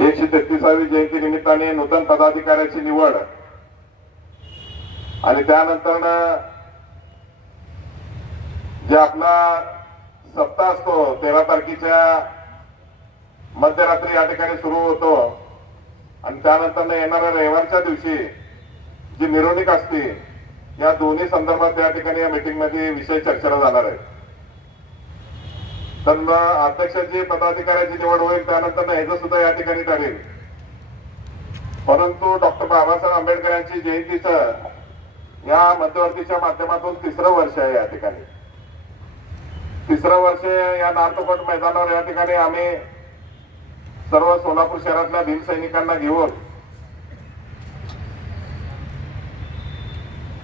एकशे तेहतीसावी जयंती निमित्ताने नूतन पदाधिकाऱ्याची निवड. आणि त्यानंतर जे आपला सप्ताह असतो तेरा तारखेच्या मध्यरात्री या ठिकाणी सुरू होतो. आणि त्यानंतर येणाऱ्या रविवारच्या दिवशी जी मिरवणूक असते या दोन्ही संदर्भात या ठिकाणी या मीटिंगमध्ये विषय चर्चेला जाणार आहे. समजा अध्यक्षाची पदाधिकाऱ्याची निवड होईल त्यानंतर ह्याचं सुद्धा या ठिकाणी ठरेल. परंतु डॉक्टर बाबासाहेब आंबेडकर यांची जयंतीचं या मध्यवर्तीच्या माध्यमातून तिसरं वर्ष आहे या ठिकाणी. तिसरं वर्ष या नार्थकोट मैदानावर या ठिकाणी आम्ही सर्व सोलापूर शहरातल्या भीमसैनिकांना घेऊन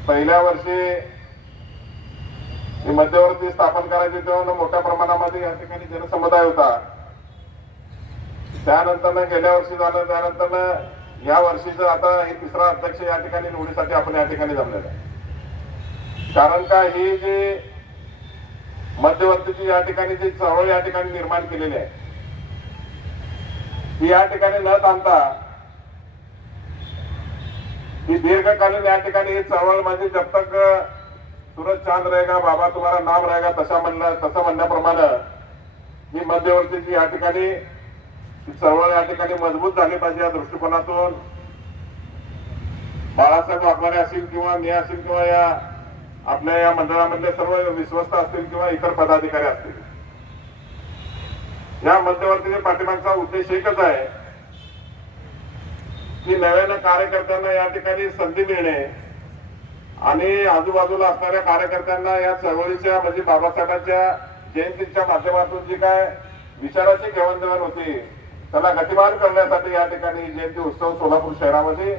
पहिल्या वर्षी मध्यवर्ती स्थापन करायची तेव्हा मोठ्या प्रमाणामध्ये या ठिकाणी जनसमुदाय होता. त्यानंतर गेल्या वर्षी झालं त्यानंतर या वर्षीचं आता हे तिसरा अध्यक्ष या ठिकाणी निवडीसाठी आपण या ठिकाणी जमलेलं आहे. कारण का हे जी मध्यवर्तीची या ठिकाणी जी चळवळ या ठिकाणी निर्माण केलेली आहे ती या ठिकाणी न थांबता ही दीर्घकालीन या ठिकाणी ही चळवळ म्हणजे जब तक सूरज चांद रहेगा बाबा तुम्हारा नाम रहेगा तशा म्हणणं तसं म्हणण्याप्रमाणे ही मध्यवर्तीची या ठिकाणी चळवळ या ठिकाणी मजबूत झाली पाहिजे या दृष्टिकोनातून. बाळासाहेब वाघमारे असतील किंवा मी असेल किंवा या आपल्या या मंडळामधले सर्व विश्वस्त असतील किंवा इतर पदाधिकारी असतील. या मध्यवर्तीने पाठिंबाचा उद्देश एकच आहे की नव्यानं कार्यकर्त्यांना या ठिकाणी संधी मिळणे आणि आजूबाजूला असणाऱ्या कार्यकर्त्यांना या चळवळीच्या म्हणजे बाबासाहेबांच्या जयंतीच्या माध्यमातून जी काय विचाराची घेवाणदेवाण होती त्याला गतिमान करण्यासाठी या ठिकाणी जयंती उत्सव सोलापूर शहरामध्ये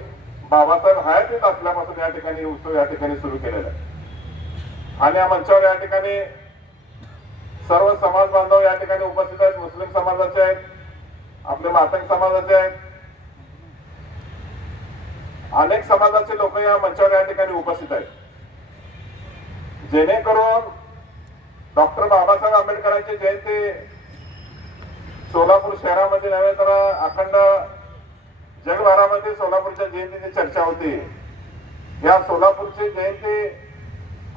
बाबासाहेब हयातीत असल्यापासून या ठिकाणी उत्सव या ठिकाणी सुरू केलेला आहे. आणि या मंचावर या ठिकाणी सर्व समाज बांधव या ठिकाणी उपस्थित आहेत. मुस्लिम समाजाचे आहेत आपले मातंग समाजाचे आहेत अनेक समाजाचे लोक या मंचावर या ठिकाणी उपस्थित आहेत. जेणेकरून डॉक्टर बाबासाहेब आंबेडकरांची जयंती सोलापूर शहरामध्ये नव्हे तर अखंड जगभरामध्ये सोलापूरच्या जयंतीची चर्चा होती. या सोलापूरची जयंती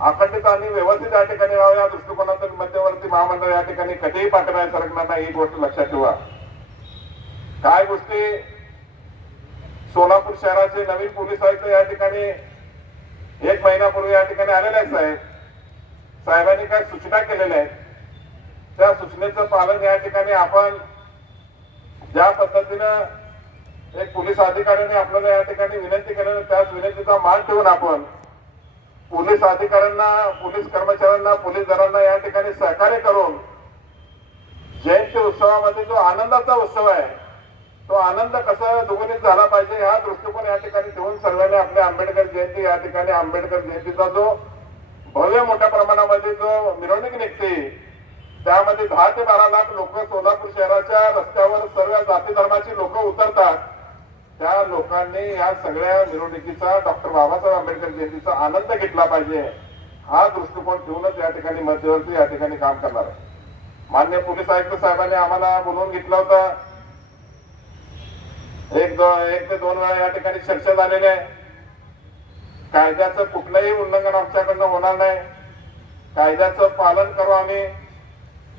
अखंडित आणि व्यवस्थित या ठिकाणी व्हावं या दृष्टिकोनातून मध्यवर्ती महामंडळ या ठिकाणी कधीही पाठवण्यात सरकणार नाही ही गोष्ट लक्षात ठेवा. काय गोष्टी सोलापूर शहराचे नवीन पोलीस आयुक्त या ठिकाणी एक महिन्यापूर्वी या ठिकाणी आलेले आहेत साहेब. साहेबांनी काय सूचना केलेल्या आहेत? त्या सूचनेचं पालन या ठिकाणी आपण ज्या पद्धतीनं एक पोलीस अधिकाऱ्याने आपल्याला या ठिकाणी विनंती केलेली त्याच विनंतीचा मान ठेवून आपण पोलीस अधिकाऱ्यांना पोलीस कर्मचाऱ्यांना पोलीस दलांना या ठिकाणी सहकार्य करून जयंती उत्सवामध्ये जो आनंदाचा उत्सव आहे तो आनंद कसा दुगुणित झाला पाहिजे हा दृष्टिकोन या ठिकाणी ठेवून सर्वांनी आपल्या आंबेडकर जयंती या ठिकाणी आंबेडकर जयंतीचा जो भव्य मोठ्या प्रमाणामध्ये जो मिरवणूक निघते त्यामध्ये दहा ते बारा लाख लोक सोलापूर शहराच्या रस्त्यावर सर्व जाती धर्माची लोक उतरतात. त्या लोकांनी या सगळ्या मिरवणुकीचा डॉक्टर बाबासाहेब आंबेडकर जयंतीचा आनंद घेतला पाहिजे. हा दृष्टिकोन ठेवूनच या ठिकाणी मध्यवर्ती या ठिकाणी काम करणार आहे. मान्य पोलीस आयुक्त साहेबांनी आम्हाला बोलवून घेतला होता. एक दो एक ते दोन वेळा या ठिकाणी चर्चा झालेली आहे. कायद्याचं कुठलंही उल्लंघन आमच्याकडनं होणार नाही. कायद्याचं पालन करू आम्ही.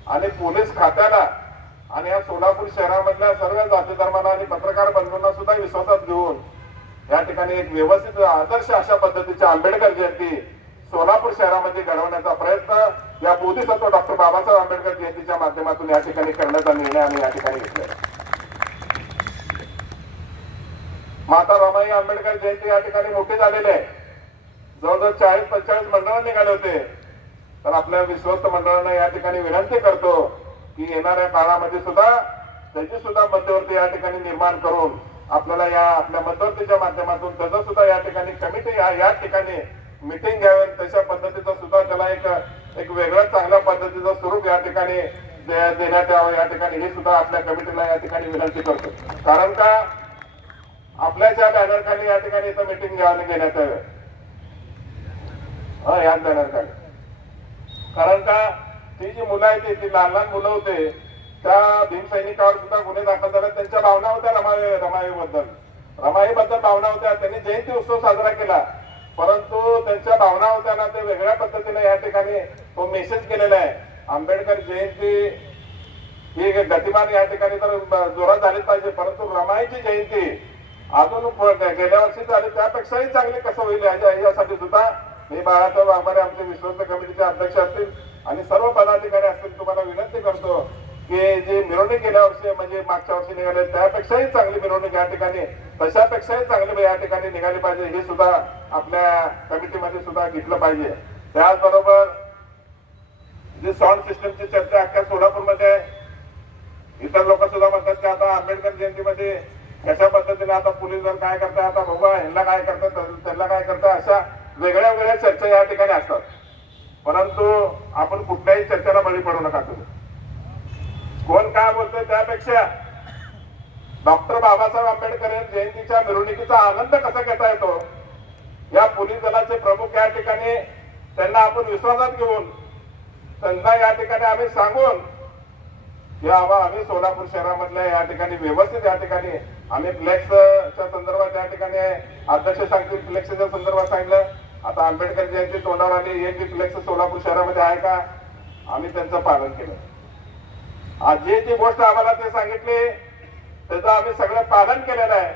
आणि पोलीस खात्याला आणि या सोलापूर शहरामधल्या सर्व जाती धर्माला आणि पत्रकार बंधूंना सुद्धा विश्वासात घेऊन या ठिकाणी एक व्यवस्थित आदर्श अशा पद्धतीची आंबेडकर जयंती सोलापूर शहरामध्ये घडवण्याचा प्रयत्न या बोधिसत्व डॉक्टर बाबासाहेब आंबेडकर जयंतीच्या माध्यमातून या ठिकाणी करण्याचा निर्णय आम्ही या ठिकाणी घेतला माता रमाई आंबेडकर जयंती या ठिकाणी मोठी झालेली आहे. जवळजवळ चाळीस पंचेचाळीस मंडळ निघाले होते. तर आपल्या विश्वस्त मंडळांना या ठिकाणी विनंती करतो की येणाऱ्या काळामध्ये सुद्धा त्याची सुद्धा मध्यवर्ती या ठिकाणी निर्माण करून आपल्याला या आपल्या मध्यवर्तीच्या माध्यमातून त्याचं सुद्धा या ठिकाणी कमिटी या या ठिकाणी मिटिंग घ्यावी. तशा पद्धतीचा सुद्धा त्याला एक एक वेगळ्या चांगल्या पद्धतीचं स्वरूप या ठिकाणी दे- देण्यात यावं. या ठिकाणी हे सुद्धा आपल्या कमिटीला या ठिकाणी विनंती करतो. कारण का? आपल्या ज्या बॅनर खाली या ठिकाणी इथं मिटिंग घेण्यात यावे हा याच बॅनर खाली. कारण का ती जी मुलं आहेत ती लहान लहान मुलं होते त्या भीमसैनिकावर सुद्धा गुन्हे दाखल झाले. त्यांच्या भावना होत्या रमाई रमाईबद्दल. रमाईबद्दल भावना होत्या. त्यांनी जयंती उत्सव साजरा केला. परंतु त्यांच्या भावना होत्या ना ते वेगळ्या पद्धतीने या ठिकाणी तो मेसेज केलेला आहे. आंबेडकर जयंती ही गतिमान या ठिकाणी तर जोरात झालीच पाहिजे. परंतु रमाईची जयंती अजून प- गेल्या वर्षी झाले. त्यापेक्षाही चांगले कसं होईल यासाठी सुद्धा मी बाळासाहेब वाघमारे आमचे विश्वस्त कमिटीचे अध्यक्ष असतील आणि सर्व पदाधिकारी असतील तुम्हाला विनंती करतो की जी मिरवणूक गेल्या वर्षी म्हणजे मागच्या वर्षी निघाले त्यापेक्षाही चांगली मिरवणूक या ठिकाणी तशापेक्षाही चांगली या ठिकाणी निघाली पाहिजे हे सुद्धा आपल्या कमिटीमध्ये सुद्धा घेतलं पाहिजे. त्याचबरोबर जी साऊंड सिस्टमची चर्चा अख्ख्या सोलापूरमध्ये आहे इतर लोक सुद्धा म्हणतात की आता आंबेडकर जयंतीमध्ये कशा पद्धतीने आता पोलीस दल काय करताय आता बाबा ह्यांना काय करतात त्यांना काय करतात अशा वेगळ्या वेगळ्या चर्चा या ठिकाणी असतात. परंतु आपण कुठल्याही चर्चेला बळी पडू नका तुम्ही. कोण काय बोलतोय त्यापेक्षा डॉक्टर बाबासाहेब आंबेडकर यांच्या जयंतीच्या मिरवणुकीचा आनंद कसा घेता येतो या पोलीस दलाचे प्रमुख या ठिकाणी त्यांना आपण विश्वासात घेऊन त्यांना या ठिकाणी आम्ही सांगून की आम्ही सोलापूर शहरामधल्या या ठिकाणी व्यवस्थित या ठिकाणी आम्ही फ्लेक्सच्या संदर्भात त्या ठिकाणी अध्यक्ष सांगतील फ्लेक्सच्या संदर्भात सांगितलं आता आंबेडकर जयंती तोंडावर आली हे जी फ्लेक्स सोलापूर शहरामध्ये आहे का? आम्ही त्यांचं पालन केलं. आज जे जी गोष्ट आम्हाला ते सांगितली त्याचं आम्ही सगळं पालन केलेलं आहे.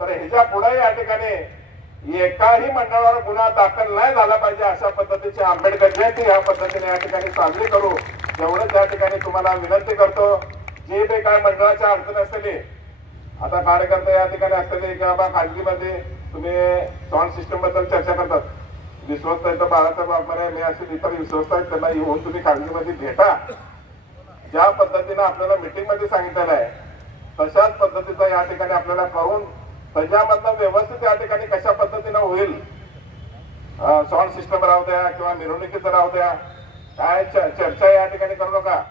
तर ह्याच्या पुढे या ठिकाणी एकाही मंडळावर गुन्हा दाखल नाही झाला पाहिजे अशा पद्धतीची आंबेडकर जयंती या पद्धतीने या ठिकाणी साजरी करू. एवढंच या ठिकाणी तुम्हाला विनंती करतो. जे काही काय मंडळाच्या अडचण असलेली आता कार्यकर्ता या ठिकाणी असताना की बाबा खाजगीमध्ये तुम्ही साऊंड सिस्टमबद्दल चर्चा करतात. विश्वस्त आहे तर बाळासाहेब वाघमारे मी असे इतर विश्वस्त आहेत त्यांना येऊन तुम्ही खाजगीमध्ये भेटा. ज्या पद्धतीनं आपल्याला मिटिंगमध्ये सांगितलेलं आहे तशाच पद्धतीचा या ठिकाणी आपल्याला करून त्याच्यामधनं व्यवस्थित या ठिकाणी कशा पद्धतीनं होईल साऊंड सिस्टम राहू द्या किंवा मिरवणुकीचं राहू द्या काय चर्चा या ठिकाणी करू नका.